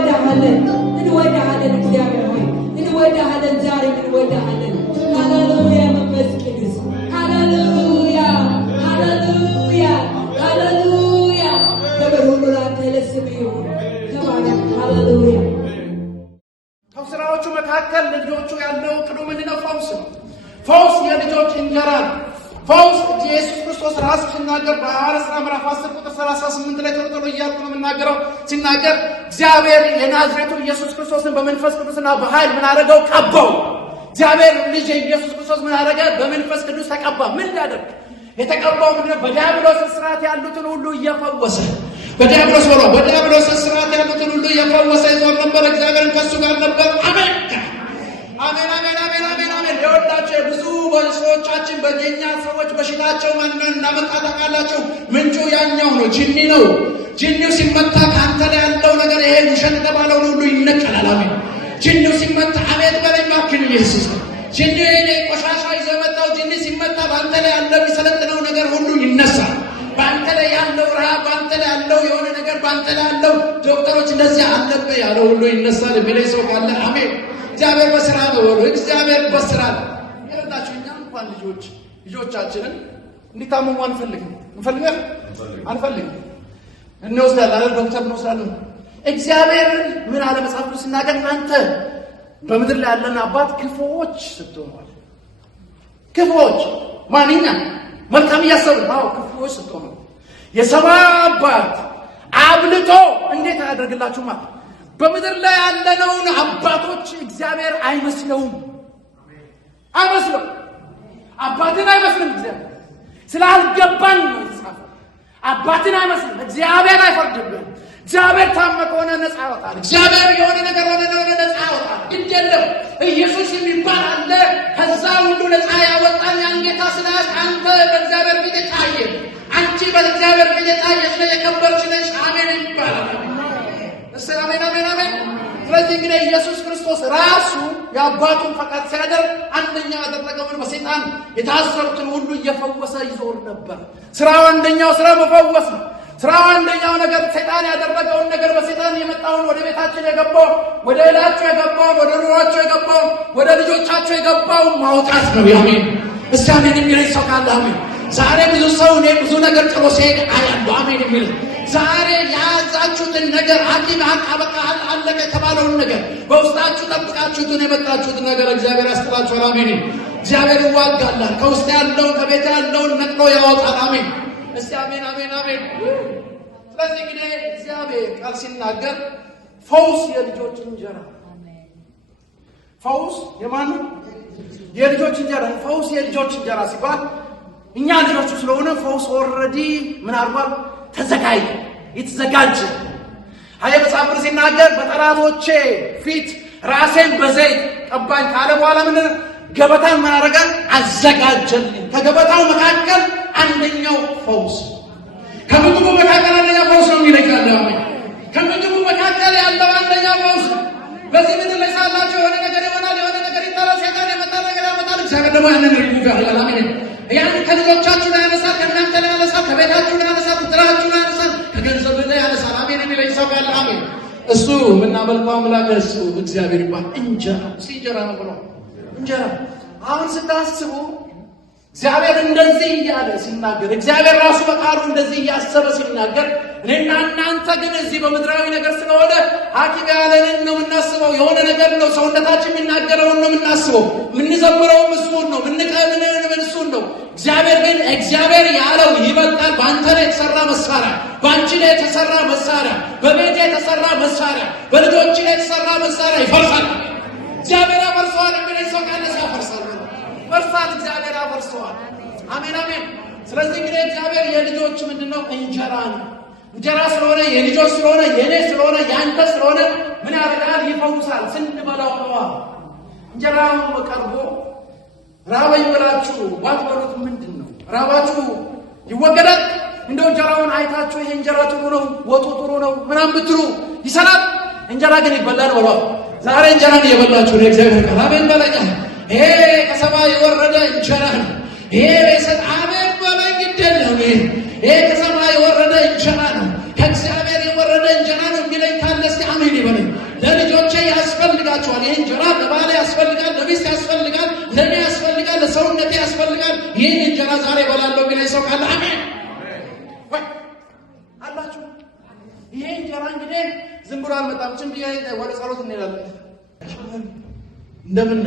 እንወዳሃለን እግዚአብሔር ሆይ እንወዳሃለን ዛሬ እንወዳሃለን ሃሌሉያ መንፈስ ቅዱስ ሃሌሉያ ሃሌሉያ ሃሌሉያ ክብር ሁሉ ላንተ ለስምህ ይሁን ተባረክ ሃሌሉያ ከስራዎቹ መካከል ልጆቹ ያለው ቅዱ ምንድነው ፈውስ የልጆች እንጀራ ፈውስ ኢየሱስ ክርስቶስ ራሱ ሲናገር በሐዋርያት ሥራ ምዕራፍ 10 ቁጥር 38 ላይ ተወጥቶ እያልኩ ነው የምናገረው ሲናገር እግዚአብሔር የናዝሬቱ ኢየሱስ ክርስቶስን በመንፈስ ቅዱስና በኃይል ምን አደረገው ቀባው እግዚአብሔር ልጅ ኢየሱስ ክርስቶስ ምን አደረገ በመንፈስ ቅዱስ ተቀባ ምን ያደርግ የተቀባው ምንድነው በዲያብሎስ ስርዓት ያሉትን ሁሉ እየፈወሰ በዲያብሎስ ስርዓት ያሉትን ሁሉ እየፈወሰ ይዞር ነበር እግዚአብሔርን ከሱ ጋር ነበር አሜን አሜን አሜን አሜን አሜን አሜን ለወዳቸው ብዙ ሰዎቻችን በእኛ ሰዎች በሽታቸው ማንን እንዳመጣ ታውቃላችሁ ምንጩ ያኛው ነው ጂኒው ሲመታ ካንተ ላይ ያለው ነገር ይሄ ውሸት ተባለው ሁሉ ይነቀላል አሜን ጂኒው ሲመታ አሜን በለኝ ማክን ኢየሱስ ጂኒው የኔ ቆሻሻ ይዘመጣው ጂኒ ሲመታ ባንተ ላይ ያለው ይሰለጥነው ነገር ሁሉ ይነሳል ባንተ ላይ ያለው ረሃብ ባንተ ላይ ያለው የሆነ ነገር ባንተ ላይ ያለው ዶክተሮች እንደዚህ አለበ ያለው ሁሉ ይነሳል በለይሰው ካለ አሜን እግዚአብሔር በስራ ነው እግዚአብሔር በስራ ነው ይረዳችሁ እኛ እንኳን ልጆቻችንን እንዲታመሙ አንፈልግም እንወስዳለን ዶክተር እንወስዳለን እግዚአብሔር ምን አለ መጽሐፍ ቅዱስ ሲናገር እናንተ በምድር ላይ ያለን አባት ክፉዎች ስትሆኑ ክፉዎች ማንኛ መልካም እያሰቡ ክፉዎች ስትሆኑ የሰማይ አባት አብልጦ እንዴት ያደርግላችሁ ማለት በምድር ላይ ያለነውን አባቶች እግዚአብሔር አይመስለውም አባትን አይመስልም እግዚአብሔር ስላልገባን ነው የተጻፈው አባትን አይመስልም እግዚአብሔር አይፈርድብን እግዚአብሔር ታመቀ ሆነ ነፃ ያወጣል እግዚአብሔር የሆነ ነገር ሆነ ነፃ ያወጣል እንጀለም ኢየሱስ የሚባል አለ ከዛ ሁሉ ነፃ ያወጣል ያን ጌታ ስላስ አንተ በእግዚአብሔር ፊት ታየ አንቺ በእግዚአብሔር ፊት ታየሽ የከበርሽ ነሽ አሜን ይባላል አሜን አሜን አሜን ስለዚህ እንግዲህ ኢየሱስ ክርስቶስ ራሱ የአባቱን ፈቃድ ሲያደርግ አንደኛ ያደረገው በሰይጣን የታሰሩትን ሁሉ እየፈወሰ ይዞር ነበር ስራው አንደኛው ስራ መፈወስ ነው ስራው አንደኛው ነገር ሰይጣን ያደረገውን ነገር በሰይጣን የመጣውን ወደ ቤታችን የገባው ወደ እላችሁ የገባው ወደ ኑሯችሁ የገባው ወደ ልጆቻችሁ የገባው ማውጣት ነው አሜን እስቲ አሜን የሚል ሰው ካለ አሜን ዛሬ ብዙ ሰው ብዙ ነገር ጥሎ ሲሄድ አያለው አሜን የሚል ዛሬ ያዛችሁትን ነገር ሐኪም አበቃ አለቀ የተባለውን ነገር በውስጣችሁ ጠብቃችሁትን የመጣችሁትን ነገር እግዚአብሔር ያስጥላችኋል አሜን እግዚአብሔር ይዋጋላል ከውስጥ ያለውን ከቤት ያለውን ነቅሎ ያወጣል አሜን እስቲ አሜን አሜን አሜን ስለዚህ እንግዲህ እግዚአብሔር ቃል ሲናገር ፈውስ የልጆች እንጀራ ፈውስ የማን የልጆች እንጀራ ፈውስ የልጆች እንጀራ ሲባል እኛ ልጆቹ ስለሆነ ፈውስ ኦልሬዲ ምን አርጓል የተዘጋጀ አይ መጽሐፍ ቅዱስ ሲናገር በጠላቶቼ ፊት ራሴን በዘይት ቀባኝ ካለ በኋላ ምን ገበታን ምን አደረገ አዘጋጀልኝ ከገበታው መካከል አንደኛው ፈውስ ከምግቡ መካከል አንደኛው ፈውስ ነው የሚለካል አሜን ከምግቡ መካከል ያለው አንደኛው ፈውስ በዚህ ምድር ላይ ሳላችሁ የሆነ ነገር ይሆናል የሆነ ነገር ይታረስ ሰይጣን የመጣ ነገር ያመጣል እግዚአብሔር ደግሞ ያንን ይጋራል አሜን ያን ከልጆቻችሁ ላይ ያነሳል ከእናንተ ላይ ያነሳል ከቤታችሁ ላይ ያነሳል ከጥራችሁ ላይ ያነሳል ከገንዘብ ላይ ያነሳል አሜን የሚለኝ ሰው ካለ አሜን እሱ የምናመልከው አምላክ እሱ እግዚአብሔር ይባል እንጀራ ነው ብሎ እንጀራ አሁን ስታስቡ እግዚአብሔር እንደዚህ እያለ ሲናገር እግዚአብሔር ራሱ በቃሉ እንደዚህ እያሰበ ሲናገር እኔና እናንተ ግን እዚህ በምድራዊ ነገር ስለሆነ ሐኪም ያለንን ነው የምናስበው የሆነ ነገር ነው ሰውነታችን የሚናገረውን ነው የምናስበው የምንዘምረውም እሱን ነው የምንቀምነው እሱን ነው እግዚአብሔር ያለው ይበልጣል በአንተ ላይ የተሰራ መሳሪያ በአንቺ ላይ የተሰራ መሳሪያ በቤት የተሰራ መሳሪያ በልጆች ላይ የተሰራ መሳሪያ ይፈርሳል እግዚአብሔር ያፈርሰዋል የሚል ሰው ካለ ያፈርሳል ፈርሳት እግዚአብሔር ያፈርሰዋል አሜን አሜን ስለዚህ እንግዲህ እግዚአብሔር የልጆች ምንድነው እንጀራ ነው እንጀራ ስለሆነ የልጆች ስለሆነ የኔ ስለሆነ ያንተ ስለሆነ ምን ያደርጋል ይፈውሳል ስንበላው ነው እንጀራው ቀርቦ ራበኝ ብላችሁ ባትበሉት ምንድነው ራባችሁ ይወገዳል እንደው እንጀራውን አይታችሁ ይሄ እንጀራ ጥሩ ነው ወጡ ጥሩ ነው ምናምን ብትሉ ይሰራል እንጀራ ግን ይበላል ወላ ዛሬ እንጀራን እየበላችሁ ነው እግዚአብሔር ቃል አሜን በለኛ ይሄ ከሰማይ የወረደ እንጀራ ነው ይሄ አሜን በለኝ እንደለው ይሄ ከሰማይ የወረደ እንጀራ ነው ከእግዚአብሔር የወረደ እንጀራ ነው የሚለኝ ካለ እስቲ አሜን ይበለኝ ሲመራ እንግዲህ ዝም ብሎ አልመጣም። ጭም ብዬ ወደ ጸሎት እንሄዳለን። እንደምን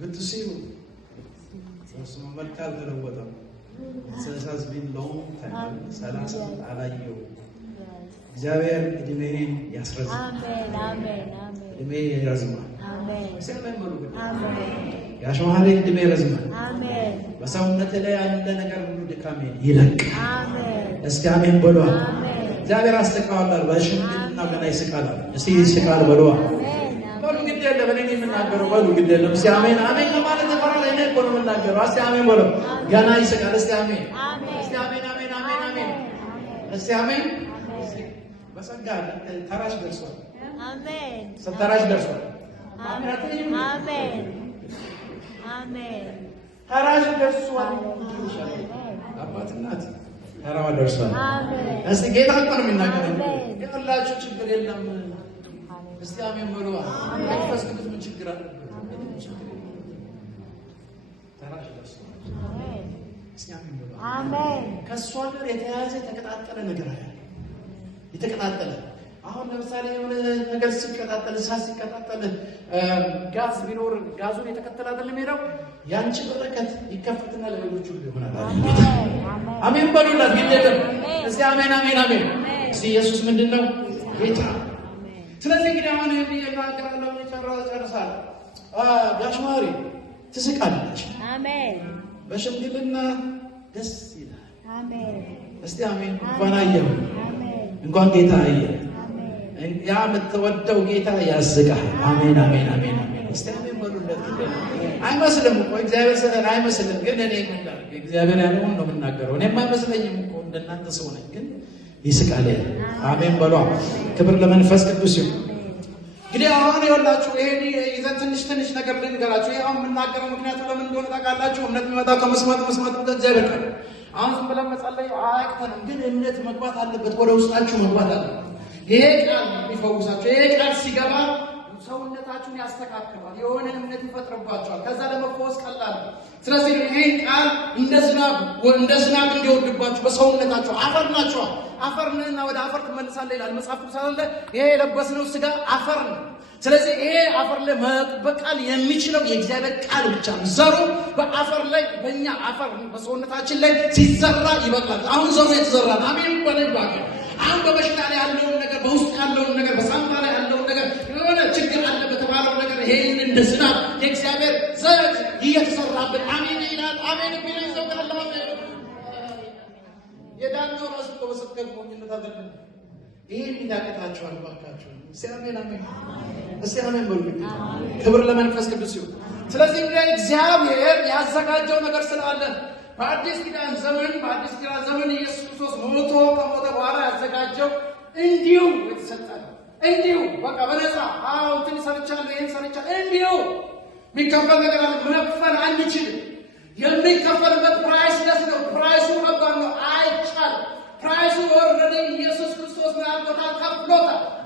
ግጥሲው እሱም መልክ አልተለወጠም። ሰላሳ ቢሎን ሰላሳ አላየው እግዚአብሔር እድሜን ያስረዝም። አሜን አሜን አሜን። እድሜ ያረዝማል። አሜን። ሰላም መልኩ አሜን። ያሽማህሌ እድሜ ያረዝማል። አሜን። በሰውነት ላይ ያለ ነገር ሁሉ ድካሜ ይለቅ። አሜን። እስቲ አሜን በሉ። አሜን። እግዚአብሔር አስተካክሏል። በሽምግልና ገና ይስቃል። እስቲ ይስቃል በሉ። አሜን። በሉ ግድ የለም እኔ የምናገረው በሉ ግድ የለም። እስቲ አሜን አሜን ማለት ተፈራ ላይ ነው እኮ ነው የምናገረው። እስቲ አሜን በሉ። ገና ይስቃል። እስቲ አሜን። እስቲ አሜን አሜን አሜን አሜን። እስቲ አሜን። በሰጋ ተራሽ ደርሷል። አሜን። ተራሽ ደርሷል። አሜን አሜን አሜን። ተራሽ ደርሷል። አባት እናት ተራዋ ደርሷል። አሜን። እስቲ ጌታ እኮ ነው የሚናገረው። የሁላችሁ ችግር የለም። እስቲ አሜን በሉ። መንፈስ ቅዱስ ምን ችግር አለ? ተራሽ ደርሷል። አሜን። እስቲ አሜን በሉ። አሜን። ከእሷ ጋር የተያያዘ የተቀጣጠለ ነገር አለ። የተቀጣጠለ አሁን ለምሳሌ የሆነ ነገር ሲቀጣጠል እሳት ሲቀጣጠል ጋዝ ቢኖር ጋዙን የተከተለ አይደለም ሄደው ያንቺ በረከት ይከፈትና ለሌሎቹ ይሆናል። አሜን በሉላት። ግዴለም እስቲ አሜን አሜን አሜን። እስቲ ኢየሱስ ምንድነው ጌታ። ስለዚህ እንግዲህ አሁን የሚናገራለው ጨርሳል። ጋሽማሪ ትስቃለች። አሜን። በሽምግልና ደስ ይላል። አሜን። እስቲ አሜን። እንኳን አየሁ እንኳን ጌታ አየ። ያ የምትወደው ጌታ ያዝጋል። አሜን አሜን አሜን አሜን። እስቲ አሜን በሉለት። አይመስልም እኮ እግዚአብሔር ስለና አይመስልም፣ ግን እኔ እግዚአብሔር ያለውን ነው የምናገረው። እኔም አይመስለኝም እኮ እንደናንተ ሰው ነኝ፣ ግን ይስቃል። አሜን በሏ። ክብር ለመንፈስ ቅዱስ ይሁን። እንግዲህ አሁን ይኸውላችሁ ይሄን ይዘን ትንሽ ነገር ልንገራችሁ። ይሄ አሁን የምናገረው ምክንያቱ ለምን እንደሆነ ታውቃላችሁ? እምነት የሚመጣው ከመስማት ከእግዚአብሔር ቃል። አሁን ዝም ብለን መጸለይ አያቅተንም፣ ግን እምነት መግባት አለበት፣ ወደ ውስጣችሁ መግባት አለበት። ይሄ ቃል የሚፈውሳችሁ፣ ይሄ ቃል ሲገባ ሰውነታችሁን ያስተካክላል፣ የሆነ እምነት ይፈጥርባችኋል። ከዛ ለመፈወስ ቀላል። ስለዚህ ይሄን ቃል እንደ ዝናብ እንዲወርድባችሁ በሰውነታችሁ አፈር ናችኋል። አፈርንና ወደ አፈር ትመልሳለህ ይላል መጽሐፍ ቅዱስ አለ። ይሄ የለበስነው ስጋ አፈር ነው። ስለዚህ ይሄ አፈር ላይ መበቀል የሚችለው የእግዚአብሔር ቃል ብቻ ነው። ዘሩ በአፈር ላይ በእኛ አፈር በሰውነታችን ላይ ሲዘራ ይበቅላል። አሁን ዘሩ የተዘራ ነው። አሜን በለባከ አሁን በበሽታ ላይ ያለውን ነገር፣ በውስጥ ያለውን ነገር፣ በሳምባ ላይ ያለውን ነገር፣ የሆነ ችግር አለ በተባለው ነገር ይሄን እንደ ዝናብ የእግዚአብሔር ዘር እየተዘራብን አሜን ይላል። አሜን ቢል ሰው ካለ የዳነው ራሱ በመስከር ሞኝነት አይደለም። ይሄን ይዳቀታችኋል ባካችሁ። እስቲ አሜን አሜን። እስቲ አሜን በሉ። ክብር ለመንፈስ ቅዱስ ይሁን። ስለዚህ እግዚአብሔር ያዘጋጀው ነገር ስላለ በአዲስ ኪዳን ዘመን ኢየሱስ ክርስቶስ ሞቶ ከሞተ በኋላ ያዘጋጀው እንዲሁ የተሰጠ እንዲሁ በቃ በነፃ እንትን ሰርቻለሁ ይሄን ሰርቻለሁ እንዲሁ የሚከፈል ነገር አለ። መክፈል አንችልም። የሚከፈልበት ፕራይስ ለስ ነው። ፕራይሱ ከባድ ነው። አይቻልም። ፕራይሱ ወረደ። ኢየሱስ ክርስቶስ ያልቆታል፣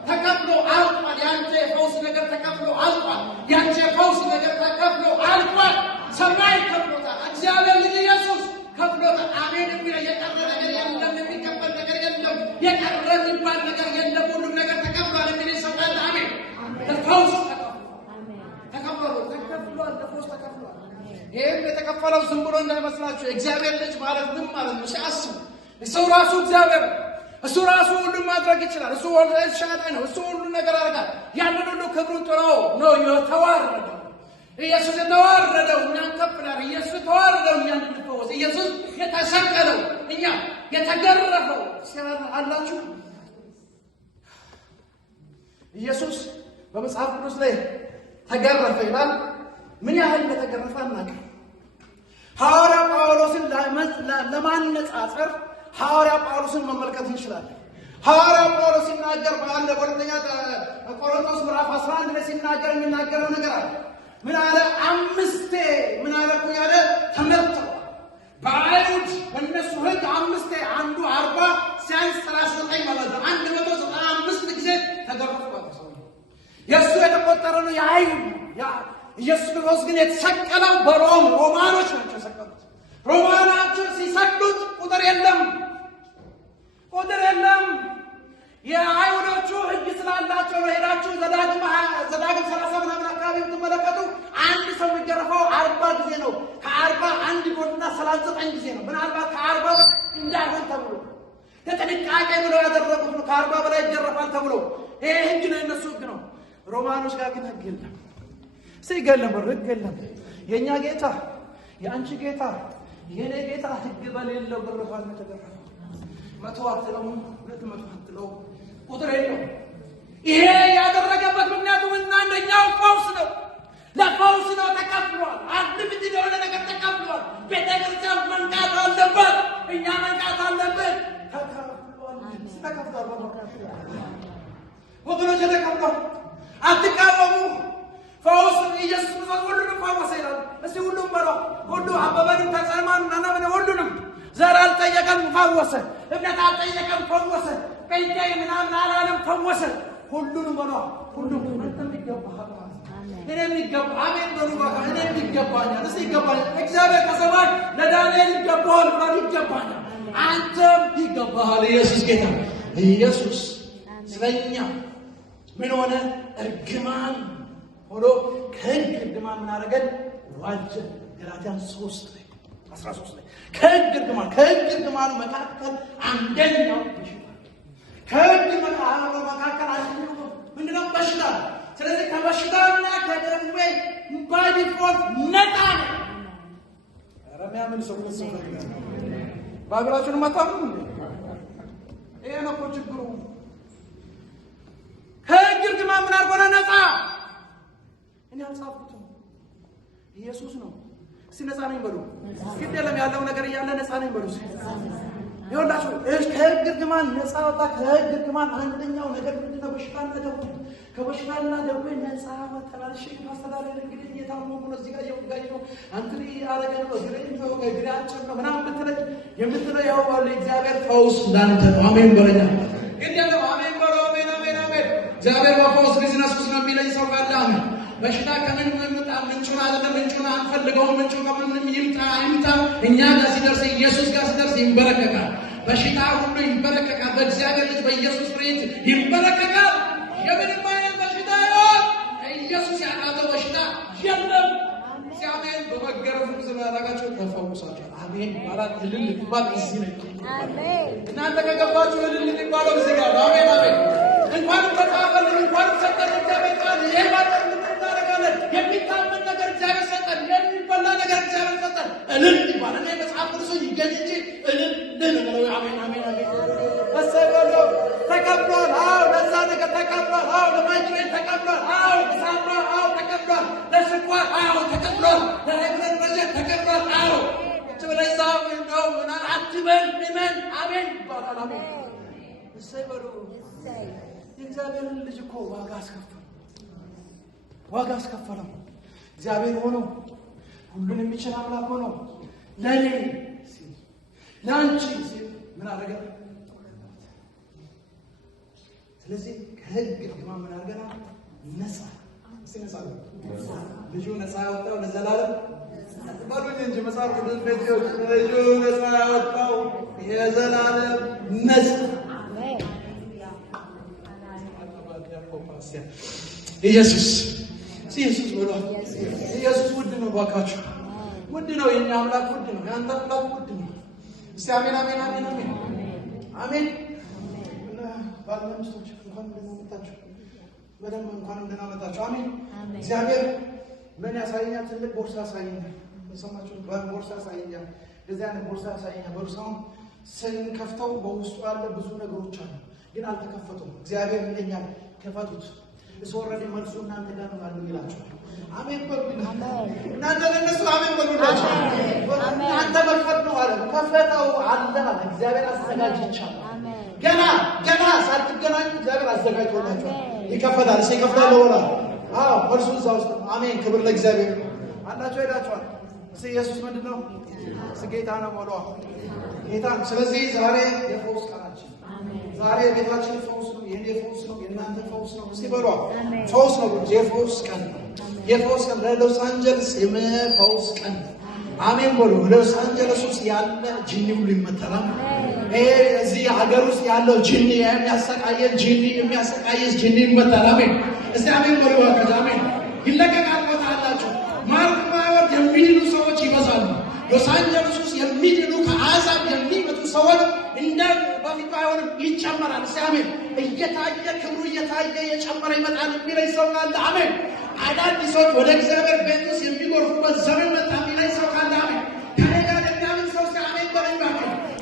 ተከፍሎ አልቋል። ያንተ የፈውስ ነገር ተከፍሎ አልቋል። ያንተ የፈውስ ነገር ተከፍሎ አልቋል። ሰማይ ከፍሎታል። እግዚአብሔር ልጅ ኢየሱስ ከፍሎታል። አሜን የሚል የቀረ ነገር የለም። የሚከፈል ነገር የለም። የቀረ የሚባል ነገር የለም። ሁሉም ነገር ተከፍሏል የሚል ይሰጣል። አሜን። ለፈውስ ተከፍሏል። ለፈውስ ተከፍሏል። ይህም የተከፈለው ዝም ብሎ እንዳይመስላችሁ። የእግዚአብሔር ልጅ ማለት ምን ማለት ነው? ሲያስቡ እሱ ራሱ እግዚአብሔር፣ እሱ ራሱ ሁሉን ማድረግ ይችላል። እሱ ወልደ ሻዳይ ነው። እሱ ሁሉ ነገር አደረጋል። ያንን ሁሉ ክብሩን ጥሎ ነው የተዋረደው። ኢየሱስ የተዋረደው እኛን ከፍላል። ኢየሱስ የተዋረደው እኛን እንድንፈወስ፣ ኢየሱስ የተሰቀለው እኛ የተገረፈው አላችሁ። ኢየሱስ በመጽሐፍ ቅዱስ ላይ ተገረፈ ይላል። ምን ያህል እንደተገረፈ አናውቅም። ሐዋርያ ጳውሎስን ለማነጻጸር ሐዋርያ ጳውሎስን መመልከት እንችላለን። ሐዋርያ ጳውሎስ ሲናገር በአንድ ሁለተኛ ቆሮንቶስ ምዕራፍ 11 ላይ ሲናገር የሚናገረው ነገር አለ። ምን አለ? አምስቴ ምን አለ እኮ ያለ ተመርተዋል። በአይሁድ በእነሱ ሕግ አምስቴ አንዱ 40 ሲያንስ 39 ማለት ነው 195 ጊዜ ተገርፏል። ሰው የእሱ የተቆጠረ ነው የአይሁድ ኢየሱስ ክርስቶስ ግን የተሰቀለው ሮማኖች ናቸው የሰቀሉት። ሮማናቸው ሲሰቅሉት ቁጥር የለም። የአይሁዶቹ ሕግ ስላላቸው ነው። ሄዳችሁ ዘዳግም 30 ምናምን አካባቢ ብትመለከቱ አንድ ሰው የሚገረፈው 40 ጊዜ ነው። ከ40 አንድ ጎድና 39 ጊዜ ነው። ምናልባት ከ40 እንዳይሆን ተብሎ ለጥንቃቄ ብለው ያደረጉት ነው። ከ40 በላይ ይገረፋል ተብሎ ይሄ ሕግ ነው፣ የነሱ ሕግ ነው። ሮማኖስ ጋር ግን ሕግ የለም። ሲገለም ሕግ የለም። የእኛ ጌታ የአንቺ ጌታ የኔ ጌታ ሕግ በሌለው ግርፋት ነው የተገረፈው። 100 አትለው 200 አትለው ቁጥር የለው። ይሄ ያደረገበት ምክንያቱም እና አንደኛው ፈውስ ነው። ለፈውስ ነው ተከፍሏል። አድምት የሆነ ነገር ተከፍሏል። ቤተክርስቲያን መንቃት አለበት። እኛ መንቃት አለበት። ተከፍሏል። ወገኖች ተከፍሏል። አትቃወሙ። ፈውስ ኢየሱስ ክርስቶስ ሁሉንም ፈወሰ ይላል። እስቲ ሁሉም በለው። ሁሉ አበበንም ተሰማን ናናበነ ሁሉንም ዘር አልጠየቀም ፈወሰ። እምነት አልጠየቀም ፈወሰ። ጴንጤ ምናምን አላለም ፈወሰ። ሁሉንም በለው። ሁሉም አንተም ይገባሃል። እኔም ይገባ አሜን በሉ። በቃ እኔም ይገባኛል። እስቲ ይገባኛል። እግዚአብሔር ከሰማይ ለዳንኤል ይገባዋል ብሏል። ይገባኛል። አንተም ይገባሃል። ኢየሱስ ጌታ ኢየሱስ ስለኛ ምን ሆነ? እርግማን ሆኖ ከሕግ እርግማን ምን አደረገን? ዋጀን። ገላትያን 3:13 ላይ ከሕግ እርግማን መካከል አንደኛው በሽታ። ከሕግ መካከል አንደኛው ምንድነው? በሽታ። ስለዚህ ከበሽታና ከደዌ ባዲፎት ነፃ ነው። ረሚያ ምን ሰው ባግራችሁን ማታሙ ይሄ ነው እኮ ችግሩ። ከሕግ እርግማን ምን አድርጎና ነፃ። እኔ አልጻፍኩትም፣ ኢየሱስ ነው። እስቲ ነፃ ነኝ በሉ። ግድ የለም ያለው ነገር እያለ ነፃ ነኝ በሉ። ይኸውላችሁ ከሕግ እርግማን ነፃ ወጣ። ከሕግ እርግማን አንደኛው ነገር ምንድነው? በሽታና ደዌ። ከበሽታና ደዌ ነፃ ወጣላል። ሼክ ማስተዳደር እንግዲህ እየታመሙ ነው። እዚህ ጋር እየወጋኝ ነው፣ አንተን ያረገ ነው፣ እግሬን ነው፣ እግሬ አጭር ነው ምናምን ብትለኝ የምትለው ያው ባለ እግዚአብሔር ፈውስ እንዳንተ ነው። አሜን በለኛ። ግድ የለም አሜን በለው። አሜን አሜን አሜን። እግዚአብሔር በፈውስ ቢዝነስ ውስጥ ነው የሚለኝ ሰው ካለ አሜን። በሽታ ከምን መጣ? ምንጩን አይደለም፣ ምንጩን አንፈልገውም። ምንጩ ከምንም ይምጣ አይምጣ፣ እኛ ጋር ሲደርስ ኢየሱስ ጋር ሲደርስ ይንበረከካል። በሽታ ሁሉ ይንበረከካል። በእግዚአብሔር ልጅ በኢየሱስ ፊት ይንበረከካል። የምንም አይነት በሽታ ይሆን ኢየሱስ ያቃተው በሽታ የለም። እግዚአብሔር በመገረፉ ስላደረጋቸው ተፈውሳቸዋል። አሜን ባላት እልል ይባል እዚህ ነው። አሜን። እናንተ ከገባችሁ እልል ይባለው እዚህ ጋር አሜን አሜን። እንኳን ተጣፈል እንኳን ሰጠን እግዚአብሔር ቃል ይሄ ማለት የሚታመን ነገር እግዚአብሔር ሰጠን። የሚበላ ነገር እግዚአብሔር ሰጠን። እልል ይባል እና መጽሐፍ ቅዱስ ይገኝ እንጂ እልል ነው። አሜን አሜን አሜን። ተሰበሎ ተቀብሏል። አዎ ለዛ ነገር ተቀብሏል። አዎ ለማይችል ተቀብሏል። አዎ ሳባ አዎ ተቀብሏል። ለስኳር አዎ ተቀብሏል። ለህብረት በጀት ተቀብሏል። አዎ ተበለዛው ነው እና አትበል እመን አሜን ይባላል። አሜን ተሰበሎ የእግዚአብሔር ልጅ እኮ ዋጋ አስከፈለው። እግዚአብሔር ሆኖ ሁሉን የሚችል አምላክ ሆኖ ለኔ ሲል ለአንቺ ሲል ምን አደረገ? ስለዚህ ከሕግ እርግማን ምን አደረገና ነፃ ልጁ ነፃ ያወጣው ለዘላለም ባሉኝ እንጂ መጽሐፍ ቅዱስ ቤቶች ልጁ ነፃ ያወጣው የዘላለም ነፃ ኢየሱስ ብሏል። ኢየሱስ ውድ ነው። ባካችሁ ውድ ነው። የኛ አምላክ ውድ ነው። ያንተ አምላክ ውድ ነው። እስቲ አሜን አሜን አሜን አሜን አሜን። ባለሚስቶች እንኳን እንደናመጣችሁ በደንብ እንኳን እንደናመጣችሁ አሜን። እግዚአብሔር ምን ያሳየኛል? ትልቅ ቦርሳ ያሳየኛል። በሰማችሁ ቦርሳ ያሳየኛል። እንደዚህ አይነት ቦርሳ ያሳየኛል። ቦርሳውን ስንከፍተው በውስጡ ያለ ብዙ ነገሮች አሉ፣ ግን አልተከፈቱም። እግዚአብሔር ይለኛል ከፈቱት። እስወረደ መልሱ እናንተ ጋር ነው አሉ ይላችኋል። አሜን በሉ። እናንተ ለነሱ አሜን በሉላችሁ። እናንተ መክፈት ነው አለ። ከፈተው አለ አለ። እግዚአብሔር አዘጋጅቻለሁ። ገና ሳትገናኙ እግዚአብሔር አዘጋጅቶላችኋል። ይከፈታል። እሺ ይከፈታል ወላ አዎ መልሱ እዛ ውስጥ አሜን። ክብር ለእግዚአብሔር። አንዳችሁ ሄዳችኋል። እሺ ኢየሱስ ምንድነው? ጌታ ነው ሞላው ጌታ። ስለዚህ ዛሬ የፈውስ ቀናችን ዛሬ ቤታችን ፈውስ ነው። የኔ ፈውስ ነው። የእናንተ ፈውስ ነው። እስቲ በሏ ፈውስ ነው። የፈውስ ቀን ነው። የፈውስ ቀን ለሎስ አንጀልስ የፈውስ ቀን አሜን በሉ። ሎስ አንጀለስ ውስጥ ያለ ጂኒ ሁሉ ይመታል። እዚህ ሀገር ውስጥ ያለው ጂኒ የሚያሰቃየን ጂኒ ይመታል። አሜን። እስቲ አሜን በሉ። አሜን። ይለቀቃል። ቦታ አላችሁ። ማርክ ማወር የሚድኑ ሰዎች ይበዛሉ። ሎስ አንጀለስ ውስጥ የሚድኑ ከአሕዛብ የሚመጡ ሰዎች እንደ በፊት ባይሆንም ይጨመራል። እስቲ አሜን። እየታየ ክብሩ እየታየ የጨመረ ይመጣል የሚለኝ ሰው ካለ አሜን። አዳዲሶች ወደ እግዚአብሔር ቤት ውስጥ የሚጎርፉበት ዘመን መጣ የሚለኝ ሰው ካለ አሜን። ከኔ ጋር የሚያምን ሰው እስቲ አሜን በለኝ።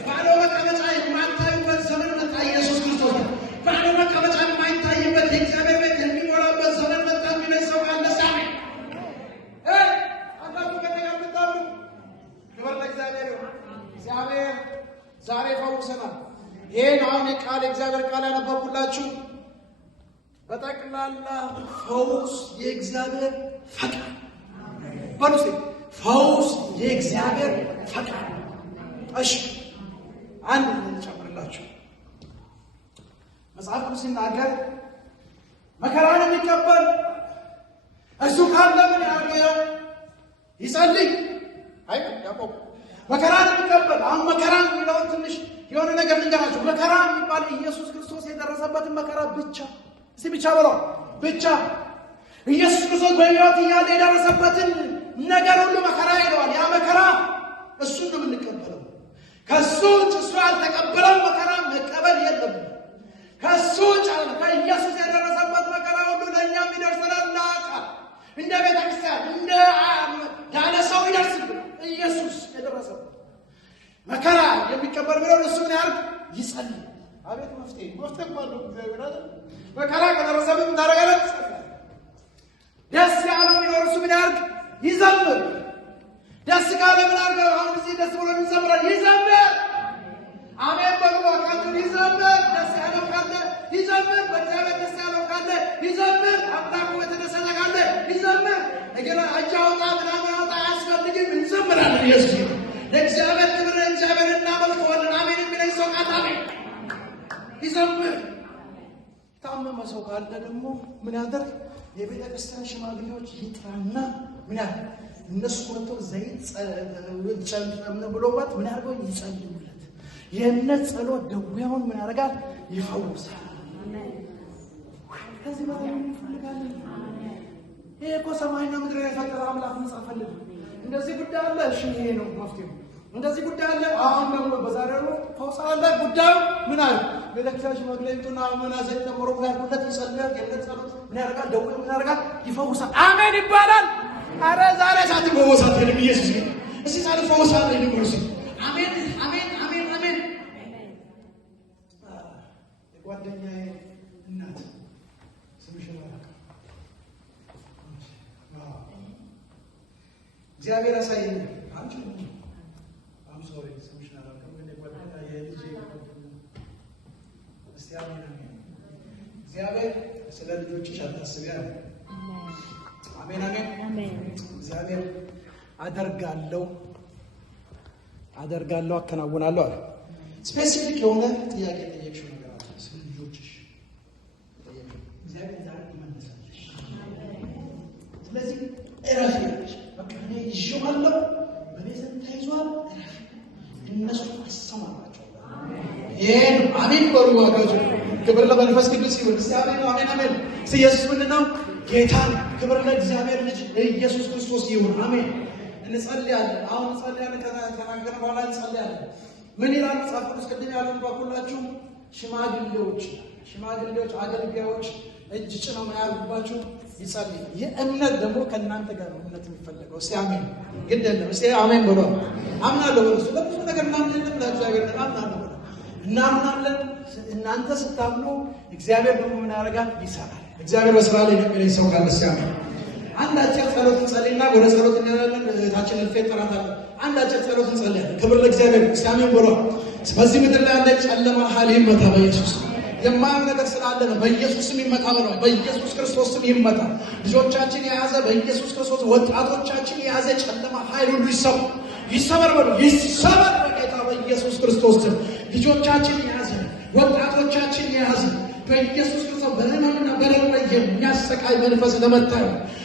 ባዶ መቀመጫ የማታዩበት ዘመን መጣ። ኢየሱስ ክርስቶስ ባዶ መቀመጫ የማይታይበት የእግዚአብሔር ቤት የሚሞላበት ዘመን መጣ የሚለኝ ሰው ካለ እስቲ አሜን። አንዳንዱ ከተጋር ምታሉ ክብር ለእግዚአብሔር ይሁን። እግዚአብሔር ዛሬ ፈውሰናል። ይህን አሁን የእግዚአብሔር ቃል ያነበብኩላችሁ በጠቅላላ ፈውስ የእግዚአብሔር ፈቃድ በሉስ። ፈውስ የእግዚአብሔር ፈቃድ። እሺ አንድ ልጨምርላችሁ። መጽሐፍ ቅዱስ ሲናገር መከራን የሚቀበል እሱ ካለ ምን ያድርገው? ይጸልይ። አይደል ያዕቆብ መከራን የሚቀበል አሁን መከራ የሚለውን ትንሽ የሆነ ነገር ልንገራችሁ። መከራ የሚባል ኢየሱስ ክርስቶስ የደረሰበትን መከራ ብቻ እስቲ ብቻ በለው። ብቻ ኢየሱስ ክርስቶስ በሕይወት እያለ የደረሰበትን ነገር ሁሉ መከራ ይለዋል። ያ መከራ እሱን ነው የምንቀበለው። ከሱ ውጭ እሱ ያልተቀበለው መከራ መቀበል የለም። ከሱ ውጭ ከኢየሱስ የደረሰበት መከራ ሁሉ ለእኛም ይደርሰናል። እናውቃል። እንደ ቤተ ክርስቲያን እንደ ያለ ሰው ይደርስብን። ኢየሱስ የደረሰበት መከራ የሚቀበል ብለው እሱ ምን ያርግ? ይጸልይ። አቤት መፍትሄ ባለው እግዚአብሔር አይደል? መከራ ከደረሰብን ታረጋለን። ደስ ያለው ቢኖር እሱ ምን ያርግ? ይዘምር። ደስ ካለ ምን ያርግ? አሁን እዚህ ደስ ብሎ ይዘምራል። ይዘምር። አሜን በሉ። አካቱ ይዘምር። ደስ ያለው ካለ ይዘምር። በእግዚአብሔር ደስ ያለው ካለ ይዘምር። አምላኩ የተደሰተ ካለ ይዘምር። እገና አጃውጣ ምናምን አውጣ አያስፈልግም። እንዘምራለን። ኢየሱስ ለእግዚአብሔር ክብር እግዚአብሔር እናመልከዋለን። አሜን የሚለኝ ሰው ካለ አሜን ይዘምር። ታመመ ሰው ካለ ደግሞ ምን ያደርግ? የቤተ ክርስቲያን ሽማግሌዎች ይጥራና ምን ያደርግ? እነሱ ወጥተው ዘይት ብሎበት ምን ያደርገው? ይጸልዩለት። የእምነት ጸሎት ደዌውን ምን ያደርጋል? ይፈውሳል። ከዚህ በላይ እንፈልጋለን። ይሄ እኮ ሰማይና ምድር የፈጠረ አምላክ መጻፈልግ እንደዚህ ጉዳይ አለ። እሺ ይሄ ነው መፍትሄው። እንደዚህ ጉዳይ አለ። አሁን ደግሞ በዛሬው ፈውስ አለ። ጉዳዩ ምን አለ? ቤተክርስቲያን ሽማግሌቱና ምን አዘኝ ተመሮ ሁለት ይጸልያል። የእምነት ጸሎት ምን ያደርጋል? ደዌውን ምን ያደርጋል? ይፈውሳል። አሜን ይባላል። አረ ዛሬ ሳትፈወሳት ለምን ኢየሱስ ነው? እስቲ ሳትፈወሳት ለምን ኢየሱስ? አሜን አሜን አሜን አሜን። የጓደኛዬ እናት ስምሽ ነው እግዚአብሔር ያሳየኝ። አንቺ ሶሪ ስምሽ ነው ግን የጓደኛዬ የልጅ እስቲ አሜን አሜን። እግዚአብሔር ስለ ልጆችሽ አታስቢ አለ። አሜን አሜን አሜን። እግዚአብሔር አደርጋለሁ አከናውናለሁ አለ። ስፔሲፊክ የሆነ ጥያቄ ጠየቅሽው ነገር አለ። ስለ ልጆችሽ ጠየቅሽው። እግዚአብሔር ዛሬ ይመልሳልሽ። ስለዚህ እረፊ ያለሽ በቃ እኔ ይዤዋለሁ፣ በእኔ ዘንድ ተይዟል። እረፊ። እነሱ አሰማራቸው። ይሄን አሜን በሉ ዋጋቸው። ክብር ለመንፈስ ቅዱስ ይሁን። እስቲ አሜን አሜን አሜን። እስቲ ኢየሱስ ምንድን ነው? ጌታ። ክብር ለእግዚአብሔር ልጅ ኢየሱስ ክርስቶስ ይሁን። አሜን። እንጸልያለን። አሁን እንጸልያለን። ከተናገርን በኋላ እንጸልያለን። ምን ይላል መጽሐፍ ቅዱስ? ቅድም ያሉት ባኩላችሁ ሽማግሌዎች፣ አገልጋዮች እጅ ጭነው ምን ያሉባችሁ? ይጸልይ። የእምነት ደግሞ ከእናንተ ጋር ነው እምነት የሚፈለገው። እስቲ አሜን። ግድ የለም። እስቲ አሜን ብሎ አምናለሁ በሉ። ለብዙ ነገር እናምናለን። ለእግዚአብሔር አምናለሁ በሉ። እናምናለን። እናንተ ስታምኑ እግዚአብሔር ደግሞ ምን ያደርጋል? ይሰራል። እግዚአብሔር በስራ ላይ የሚለኝ ሰው ካለ እስቲ አሜን። አንድ አጭር ጸሎት እንጸልይና ወደ ጸሎት እንሄዳለን። እህታችን ልፌት ተራታለ። አንድ አጭር ጸሎት እንጸልያለን። ክብር ለእግዚአብሔር። እስቲ አሜን ብሎ በዚህ ምድር ላይ ያለ ጨለማ ኃይል ይመታ በኢየሱስ የማየው ነገር ስላለ ነው። በኢየሱስ ስም ይመታ በለው። በኢየሱስ ክርስቶስ ስም ይመታ። ልጆቻችን የያዘ በኢየሱስ ክርስቶስ ወጣቶቻችን የያዘ ጨለማ ኃይል ሁሉ ይሰበር በለው። ይሰበር በጌታ በኢየሱስ ክርስቶስ ስም። ልጆቻችን የያዘ ወጣቶቻችን የያዘ በኢየሱስ ክርስቶስ በህመምና በደዌ ላይ የሚያሰቃይ መንፈስ ለመታ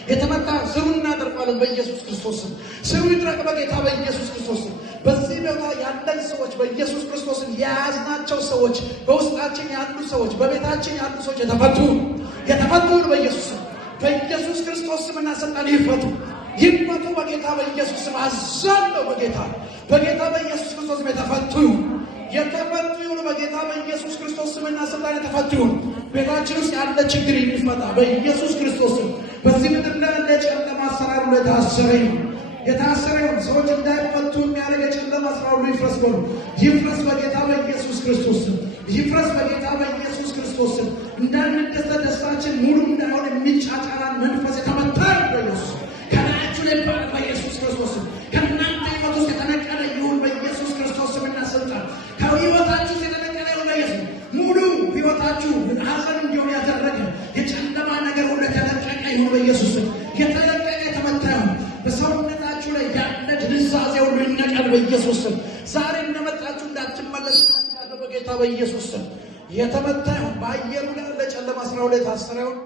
የተመታ ስሩን እናደርቃለን በኢየሱስ ክርስቶስ ስም። ስሩ ይድረቅ በጌታ በኢየሱስ ክርስቶስ ስም። በዚህ ቦታ ያለን ሰዎች በኢየሱስ ክርስቶስ ስም የያዝናቸው ሰዎች በውስጣችን ያሉ ሰዎች በቤታችን ያሉ ሰዎች የተፈቱ በኢየሱስ ስም በኢየሱስ ክርስቶስ ስምና ስልጣን ይፈቱ በጌታ በኢየሱስ ስም አዛለሁ። በጌታ በኢየሱስ ክርስቶስ ስም የተፈቱ ይሁኑ በጌታ በኢየሱስ ክርስቶስ ስምና ስልጣን የተፈቱ ይሁኑ። ቤታችን ውስጥ ያለ ችግር ይፈታ በኢየሱስ ክርስቶስ ስም። በዚህ ምድር ላይ ያለ የጨለማ አሰራር ሁሉ የታሰረ ይሁን። ሰዎች እንዳይፈቱ የሚያደርግ የጨለማ አሰራር ሁሉ ይፍረስ በጌታ በኢየሱስ ክርስቶስ ስም። ይፍረስ በጌታ በኢየሱስ ክርስቶስ ስም። እንዳንደሰት ደስታችን ሙሉ እንዳይሆን የሚጫጫናን መንፈስ የተመታ በኢየሱስ ከላያችሁ ላይ በኢየሱስ ክርስቶስ ስም። ከእናንተ ሕይወት ውስጥ የተነቀለ ይሁን በኢየሱስ ክርስቶስ ስምና ስልጣን። ከሕይወታችሁ ውስጥ የተነቀለ ይሁን በኢየሱስ ሙሉ ሕይወታችሁ ሐዘን እንዲሆን ያደረገ የጨለማ ነገር ሁሉ የተለቀቀ ይሁን በኢየሱስ ስም። የተለቀቀ የተመታ ይሁን። በሰውነታችሁ ላይ ያለ ድንዛዜ ሁሉ ይነቀል በኢየሱስ ስም። ዛሬ እንደመጣችሁ እንዳትመለሱ በጌታ በኢየሱስ ስም የተመታ ይሁን። በአየሩ ላይ ለጨለማ ስራ ሁሉ የታሰረ ይሁን።